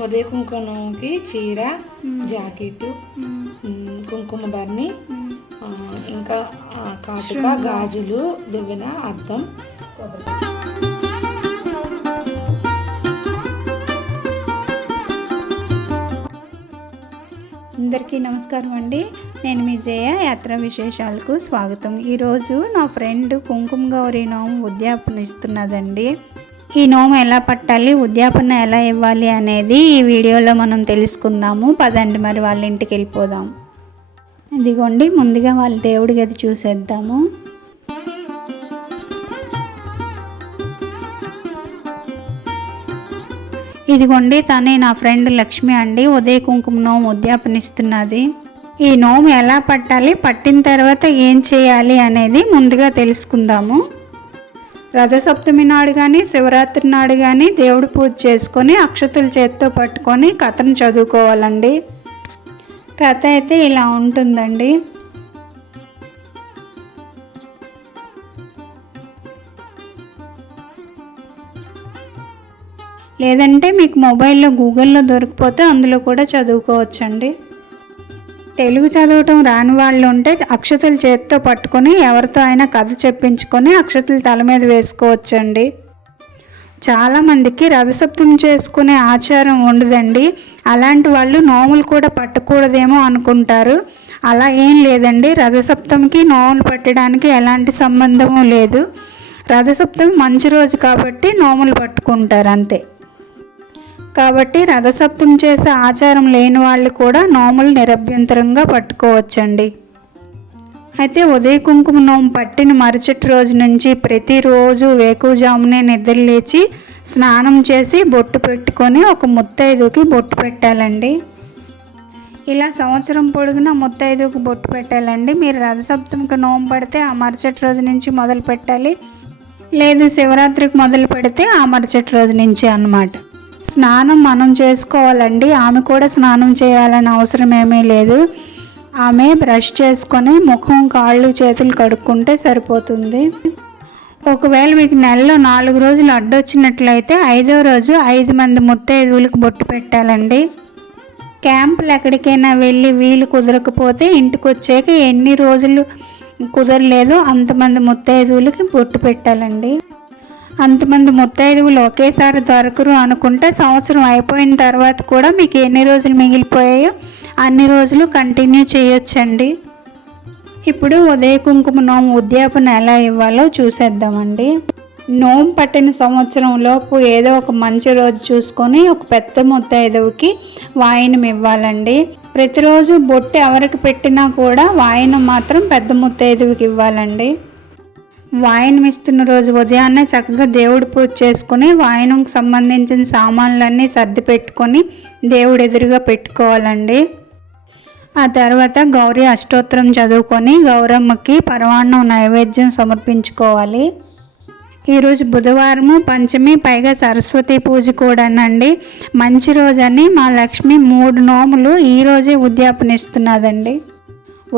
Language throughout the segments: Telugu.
ఉదయ కుంకుమకి చీర, జాకెట్, కుంకుమ బర్ని, ఇంకా కాటుక, గాజులు, దువ్వెన, అద్దం. అందరికీ నమస్కారం అండి. నేను మీ జయ. యాత్ర విశేషాలకు స్వాగతం. ఈరోజు నా ఫ్రెండ్ కుంకుమ గౌరీ నోము ఉద్యాపన ఇస్తున్నదండి. ఈ నోము ఎలా పట్టాలి, ఉద్యాపన ఎలా ఇవ్వాలి అనేది ఈ వీడియోలో మనం తెలుసుకుందాము. పదండి మరి వాళ్ళ ఇంటికి వెళ్ళిపోదాం. ఇదిగోండి, ముందుగా వాళ్ళ దేవుడి గది చూసేద్దాము. ఇదిగోండి, తనే నా ఫ్రెండ్ లక్ష్మి అండి. ఉదయ కుంకుమ నోము ఉద్యాపనిస్తున్నది. ఈ నోము ఎలా పట్టాలి, పట్టిన తర్వాత ఏం చేయాలి అనేది ముందుగా తెలుసుకుందాము. రథసప్తమి నాడు కానీ శివరాత్రి నాడు కానీ దేవుడి పూజ చేసుకొని అక్షతలు చేత్తో పట్టుకొని కథను చదువుకోవాలండి. కథ అయితే ఇలా ఉంటుందండి. లేదంటే మీకు మొబైల్లో గూగుల్లో దొరికిపోతే అందులో కూడా చదువుకోవచ్చండి. తెలుగు చదవటం రాని వాళ్ళు ఉంటే అక్షతలు చేతితో పట్టుకొని ఎవరితో అయినా కథ చెప్పించుకొని అక్షతలు తల మీద వేసుకోవచ్చండి. చాలామందికి రథసప్తమి చేసుకునే ఆచారం ఉండదండి. అలాంటి వాళ్ళు నోములు కూడా పట్టకూడదేమో అనుకుంటారు. అలా ఏం లేదండి. రథసప్తమికి నోములు పట్టడానికి ఎలాంటి సంబంధము లేదు. రథసప్తమి మంచి రోజు కాబట్టి నోములు పట్టుకుంటారు అంతే. కాబట్టి రథసప్తమి చేసే ఆచారం లేని వాళ్ళు కూడా నోములు నిరభ్యంతరంగా పట్టుకోవచ్చండి. అయితే ఉదయ కుంకుమ నోము పట్టిన మరుసటి రోజు నుంచి ప్రతిరోజు వేకువజామునే నిద్ర లేచి స్నానం చేసి బొట్టు పెట్టుకొని ఒక ముత్తైదుకి బొట్టు పెట్టాలండి. ఇలా సంవత్సరం పొడుగునా ముత్తైదుకి బొట్టు పెట్టాలండి. మీరు రథసప్తమికి నోము పడితే ఆ మరుసటి రోజు నుంచి మొదలు పెట్టాలి. లేదు శివరాత్రికి మొదలు పెడితే ఆ మరుసటి రోజు నుంచి అన్నమాట. స్నానం మనం చేసుకోవాలండి. ఆమె కూడా స్నానం చేయాలని అవసరం ఏమీ లేదు. ఆమె బ్రష్ చేసుకొని ముఖం, కాళ్ళు, చేతులు కడుక్కుంటే సరిపోతుంది. ఒకవేళ మీకు నెలలో 4 రోజులు అడ్డొచ్చినట్లయితే 5వ రోజు 5 మంది ముత్తైదువులకు బొట్టు పెట్టాలండి. క్యాంపులు ఎక్కడికైనా వెళ్ళి వీలు కుదరకపోతే ఇంటికి వచ్చాక ఎన్ని రోజులు కుదరలేదో అంతమంది ముత్తైదువులకి బొట్టు పెట్టాలండి. అంతమంది ముత్తైదువులు ఒకేసారి దొరకరు అనుకుంటే సంవత్సరం అయిపోయిన తర్వాత కూడా మీకు ఎన్ని రోజులు మిగిలిపోయాయో అన్ని రోజులు కంటిన్యూ చేయొచ్చండి. ఇప్పుడు ఉదయ కుంకుమ నోము ఉద్యాపన ఎలా ఇవ్వాలో చూసేద్దామండి. నోము పట్టిన సంవత్సరం లోపు ఏదో ఒక మంచి రోజు చూసుకొని ఒక పెద్ద ముత్తైదువుకి వాయినం ఇవ్వాలండి. ప్రతిరోజు బొట్టు ఎవరికి పెట్టినా కూడా వాయినం మాత్రం పెద్ద ముత్తైదువుకి ఇవ్వాలండి. వాయనం ఇస్తున్న రోజు ఉదయాన్నే చక్కగా దేవుడి పూజ చేసుకుని వాయనంకి సంబంధించిన సామాన్లన్నీ సర్ది పెట్టుకొని దేవుడి ఎదురుగా పెట్టుకోవాలండి. ఆ తర్వాత గౌరీ అష్టోత్తరం చదువుకొని గౌరమ్మకి పరమాన్నం నైవేద్యం సమర్పించుకోవాలి. ఈరోజు బుధవారము, పంచమి, పైగా సరస్వతి పూజ కూడానండి. మంచి రోజని మా లక్ష్మి 3 నోములు ఈరోజే ఉద్యాపనిస్తున్నదండి.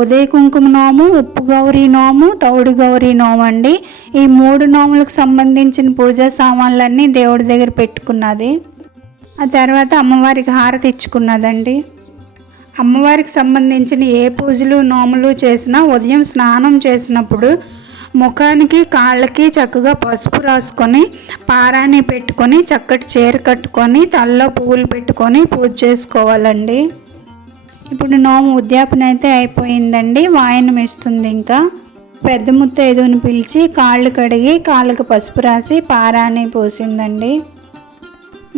ఉదయ కుంకుమ నోము, ఉప్పు గౌరీ నోము, తౌడు గౌరీ నోము అండి. ఈ 3 నోములకు సంబంధించిన పూజా సామాన్లన్నీ దేవుడి దగ్గర పెట్టుకున్నది. ఆ తర్వాత అమ్మవారికి హారతి ఇచ్చుకున్నదండి. అమ్మవారికి సంబంధించిన ఏ పూజలు నోములు చేసినా ఉదయం స్నానం చేసినప్పుడు ముఖానికి, కాళ్ళకి చక్కగా పసుపు రాసుకొని పారాణి పెట్టుకొని చక్కటి చీర కట్టుకొని తలలో పువ్వులు పెట్టుకొని పూజ చేసుకోవాలండి. ఇప్పుడు నోము ఉద్యాపన అయితే అయిపోయిందండి. వాయనం ఇస్తుంది. ఇంకా పెద్ద ముత్తైదువుని పిలిచి కాళ్ళు కడిగి కాళ్ళకి పసుపు రాసి పారాని పోసిందండి.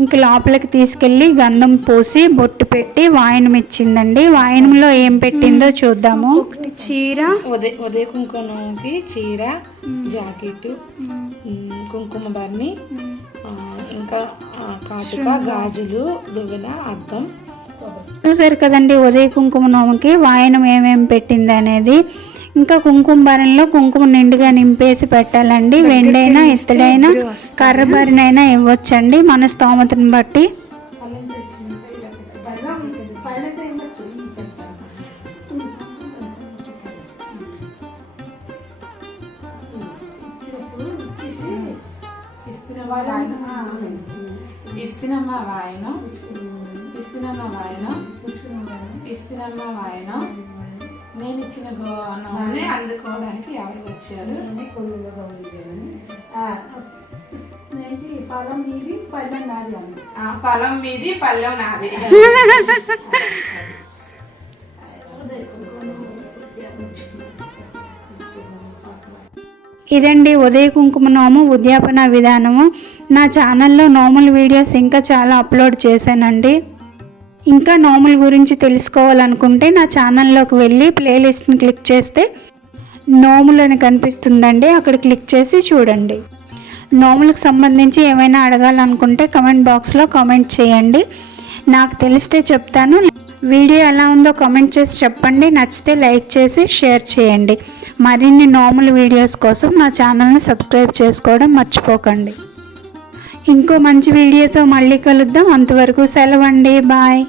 ఇంక లోపలికి తీసుకెళ్ళి గంధం పోసి బొట్టు పెట్టి వాయనం ఇచ్చిందండి. వాయనంలో ఏం పెట్టిందో చూద్దాము. ఒకటి చీర, ఉదయ కుంకుమకి చీర, జాకెట్, కుంకుమ బర్ని, ఇంకా కాటుక, గాజులు, దువ్వెన, అద్దం. చూసారు కదండి ఉదయ కుంకుమ నోముకి వాయనం ఏమేమి పెట్టింది అనేది. ఇంకా కుంకుమ బరంలో కుంకుమ నిండుగా నింపేసి పెట్టాలండి. వెండైనా, ఇత్తడైనా, కర్రబరినైనా ఇవ్వచ్చండి మన స్తోమతను బట్టి. ఇస్తున్నమ్మా వాయనం. ఇస్తున్న వాయనం ఇస్తున్న వాయనం నేను ఇచ్చిన నోముని అందుకోవడానికి ఎవరు వచ్చారు? ఫలం మీది పళ్ళెం నాది. ఫలం మీది పళ్ళెం నాది. ఇదండి ఉదయ కుంకుమ నోము ఉద్యాపన విధానము. నా ఛానల్లో నోముల వీడియోస్ ఇంకా చాలా అప్లోడ్ చేశానండి. ఇంకా నోముల గురించి తెలుసుకోవాలనుకుంటే నా ఛానల్లోకి వెళ్ళి ప్లేలిస్ట్ని క్లిక్ చేస్తే నోములని కనిపిస్తుందండి, అక్కడ క్లిక్ చేసి చూడండి. నోములకు సంబంధించి ఏమైనా అడగాలనుకుంటే కమెంట్ బాక్స్లో కామెంట్ చేయండి, నాకు తెలిస్తే చెప్తాను. వీడియో ఎలా ఉందో కామెంట్ చేసి చెప్పండి. నచ్చితే లైక్ చేసి షేర్ చేయండి. మరిన్ని నోముల వీడియోస్ కోసం నా ఛానల్ని సబ్స్క్రైబ్ చేసుకోవడం మర్చిపోకండి. ఇంకో మంచి వీడియోతో మళ్ళీ కలుద్దాం. అంతవరకు సెలవండి. బాయ్.